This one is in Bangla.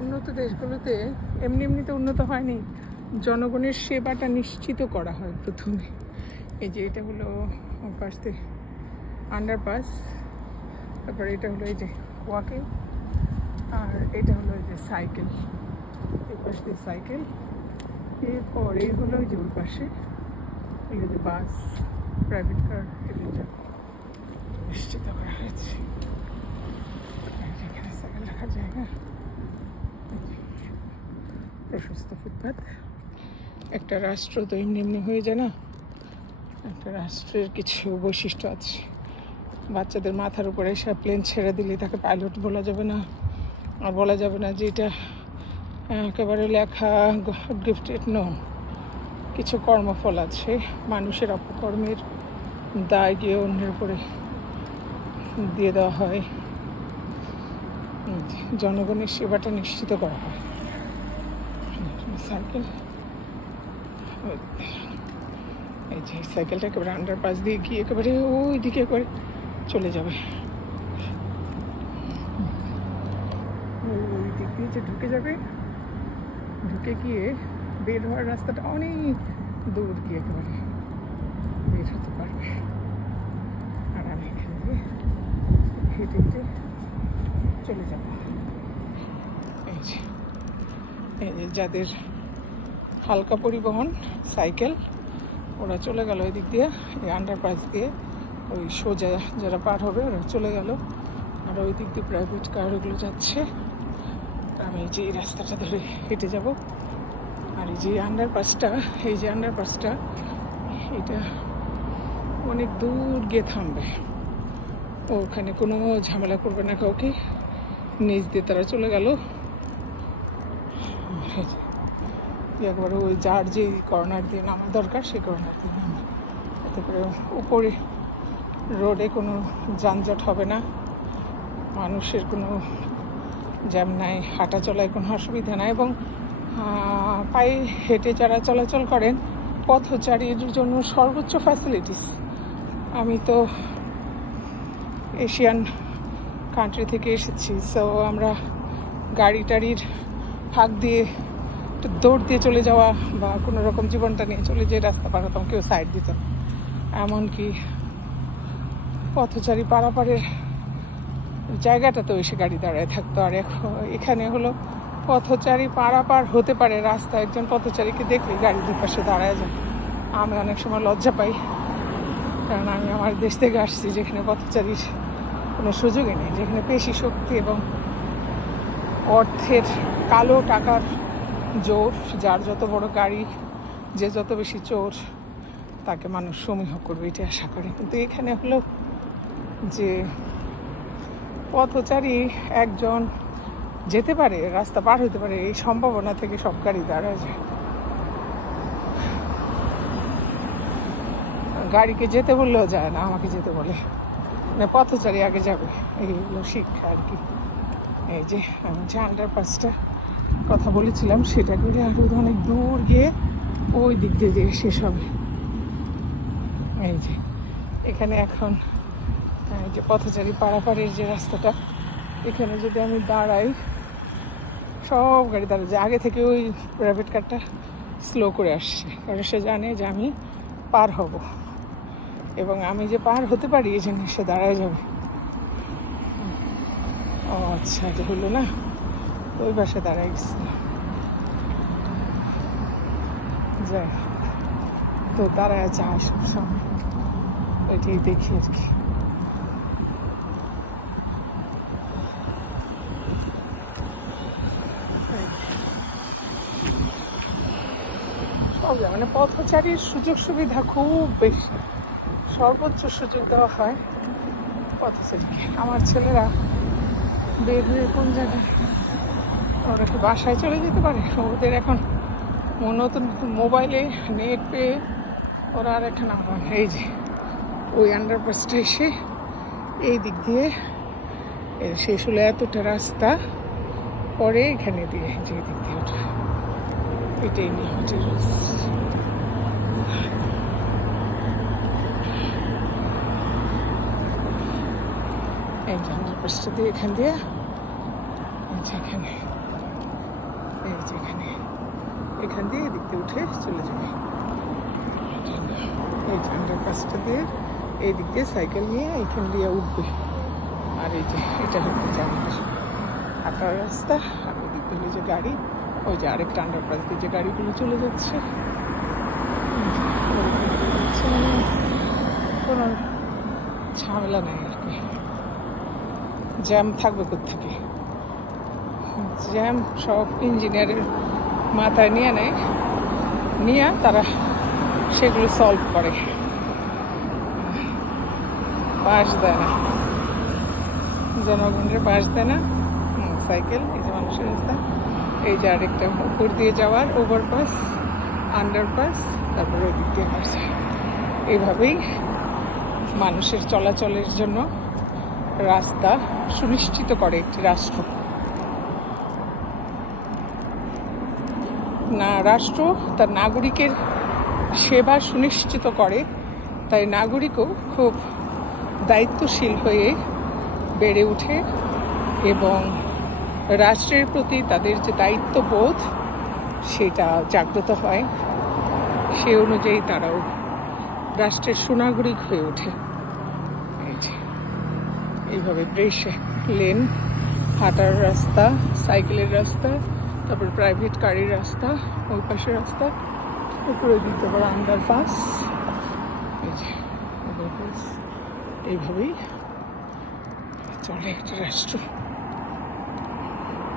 উন্নত দেশগুলোতে এমনি এমনিতে উন্নত হয়নি, জনগণের সেবাটা নিশ্চিত করা হয় প্রথমে। এই যে এটা হলো পাশ দিয়ে আন্ডারপাস, তারপরে এটা হলো এই যে ওয়াকিং, আর এটা হলো এই যে সাইকেল, এই পাশ দিয়ে সাইকেল। এরপর এই হলো ওই যে ওই পাশে এই যে বাস, প্রাইভেট কার, এগুলো নিশ্চিত করা হয়েছে। এখানে সাইকেল রাখার জায়গা, প্রশস্ত ফুটপাথ। একটা রাষ্ট্র তো এমনি এমনি হয়ে যায় না, একটা রাষ্ট্রের কিছু বৈশিষ্ট্য আছে। বাচ্চাদের মাথার উপরে এসে প্লেন ছেড়ে দিলে তাকে পাইলট বলা যাবে না, আর বলা যাবে না যে এটা একেবারে লেখা গিফটেড। নো, কিছু কর্মফল আছে, মানুষের অপকর্মের দায় গিয়ে অন্যের উপরে দিয়ে দেওয়া হয়, জনগণের সেবাটা নিশ্চিত করা হয়। সাইকেল, এই যে সাইকেলটা একেবারে আন্ডারপাস দিয়ে গিয়ে একেবারে ওই দিকে করে চলে যাবে, ওই দিক দিয়ে যে ঢুকে যাবে, ঢুকে গিয়ে বের হওয়ার রাস্তাটা অনেক দূর গিয়ে একেবারে বের হতে পারবে। আর আমি এখানে হেঁটে হেঁটে চলে যাব। এই যে যাদের হালকা পরিবহন সাইকেল, ওরা চলে গেল ওই দিক দিয়ে, এই আন্ডারপাস দিয়ে, ওই সোজা যারা পার হবে ওরা চলে গেল। আর ওই দিক দিয়ে প্রাইভেট কার ওগুলো যাচ্ছে, আমি এই যে এই রাস্তাটা ধরে হেঁটে যাব। আর এই যে আন্ডারপাসটা, এই যে আন্ডারপাসটা, এটা অনেক দূর গিয়ে থামবে, ওখানে কোনো ঝামেলা করবে না কাউকে, নিচ দিয়ে তারা চলে গেল। একবারে ওই যার যে কর্নার দিয়ে নামা দরকার সেই কর্নার দিয়ে নামে, এতে করে উপরে রোডে কোনো যানজট হবে না, মানুষের কোনো জ্যাম নাই, হাঁটা চলায় কোনো অসুবিধা নাই। এবং পায়ে হেঁটে যারা চলাচল করেন, পথচারীর জন্য সর্বোচ্চ ফ্যাসিলিটিস। আমি তো এশিয়ান কান্ট্রি থেকে এসেছি, সো আমরা গাড়ি টাড়ির ফাঁক দিয়ে একটু দৌড় দিয়ে চলে যাওয়া বা কোনো রকম জীবনটা নিয়ে চলে যে রাস্তা পার হতাম, কেউ সাইড দিত না। এমনকি পথচারী পারাপারের জায়গাটা তো এসে গাড়ি দাঁড়ায় থাকতো। আর এখানে হলো পথচারী পারাপার হতে পারে, রাস্তায় একজন পথচারীকে দেখলে গাড়ি দুপাশে দাঁড়ায় যায়। আমি অনেক সময় লজ্জা পাই, কারণ আমি আমার দেশ থেকে আসছি যেখানে পথচারীর কোনো সুযোগই নেই, যেখানে পেশি শক্তি এবং অর্থের, কালো টাকার জোর, যার যত বড় গাড়ি, যে যত বেশি চোর, তাকে মানুষ সমীহ করবে, এটা আশা করে। কিন্তু এখানে হলো যে পথচারী একজন যেতে পারে, রাস্তা পার হতে পারে, এই সম্ভাবনা থেকে সব গাড়ি দাঁড়ায় যায়। গাড়িকে যেতে বললেও যায় না, আমাকে যেতে বলে, মানে পথচারী আগে যাবে, এইগুলো শিক্ষা আর কি। এই যে আমি যে আন্ডারপাসটা কথা বলেছিলাম, সেটা করে আরো অনেক দূর গিয়ে ওই দিক দিয়ে শেষ হবে। এই যে এখানে এখন এই যে পথচারী পারাপারের যে রাস্তাটা, এখানে যদি আমি দাঁড়াই, সব গাড়ি দাঁড়ায় যায়। আগে থেকে ওই প্রাইভেট কারটা স্লো করে আসছে, কারণ সে জানে যে আমি পার হব, এবং আমি যে পার হতে পারি এই জন্য সে দাঁড়ায় যাবে। ও আচ্ছা, এটা হলো না, ওই পাশে দাঁড়ায় গেছে। যাই তো দাঁড়ায় যায় সব সময়, ওইটাই দেখি আর কি। মানে পথচারীর সুযোগ সুবিধা খুব বেশি, সর্বোচ্চ সুযোগ দেওয়া হয় পথচারীকে। আমার ছেলেরা বের হয়ে কোন জায়গায়, ওরা কি বাসায় চলে যেতে পারে? ওদের এখন নতুন নতুন মোবাইলে নেট পেয়ে ওরা আর একটা নাম, এই যে ওই আন্ডারপাসটা এসে এই দিক দিয়ে শেষ হলো, এতটা রাস্তা পরে এখানে দিয়ে যে দিক দিয়ে ওঠা, এটাই নিয়ে হোটেল। এই যে আন্ডারপাসটা দিয়ে এখান দিয়ে এখানে এই যে এখান দিয়ে এদিক দিয়ে উঠে চলে যাবে। এই যে আন্ডারপাসটা দিয়ে এই দিক দিয়ে সাইকেল নিয়ে এখান দিয়ে উঠবে। আর এই যে এটা হচ্ছে আমাদের হাঁটার রাস্তা। আর ওই দিক দিয়ে যে গাড়ি, ওই যে আরেকটা আন্ডারপাস দিয়ে যে গাড়িগুলো চলে যাচ্ছে, কোনো ঝামেলা নেই আর কি। জ্যাম থাকবে কোত্থেকে? জ্যাম সব ইঞ্জিনিয়ারের মাথায় নিয়ে নেয়, নিয়ে তারা সেগুলো সলভ করে, পাশ দেয় না, জনগণের পাশ দেয় না। সাইকেল, এই যে মানুষের রাস্তা, এই যে আরেকটা উপর দিয়ে যাওয়ার ওভারপাস, আন্ডারপাস, তারপরে ওই দিক দিয়ে আসছে। এইভাবেই মানুষের চলাচলের জন্য রাস্তা সুনিশ্চিত করে একটি রাষ্ট্র। না, রাষ্ট্র তার নাগরিকের সেবা সুনিশ্চিত করে, তাই নাগরিকও খুব দায়িত্বশীল হয়ে বেড়ে ওঠে এবং রাষ্ট্রের প্রতি তাদের যে দায়িত্ববোধ সেটা জাগ্রত হয়। সে অনুযায়ী তারাও রাষ্ট্রের সুনাগরিক হয়ে ওঠে। এইভাবে বেশ লেন, হাঁটার রাস্তা, সাইকেলের রাস্তা, তারপর প্রাইভেট গাড়ির রাস্তা, ওই পাশের রাস্তা, উপরে দিতে পারে আন্ডারপাস। এই যে এইভাবেই চলে একটা রাষ্ট্র।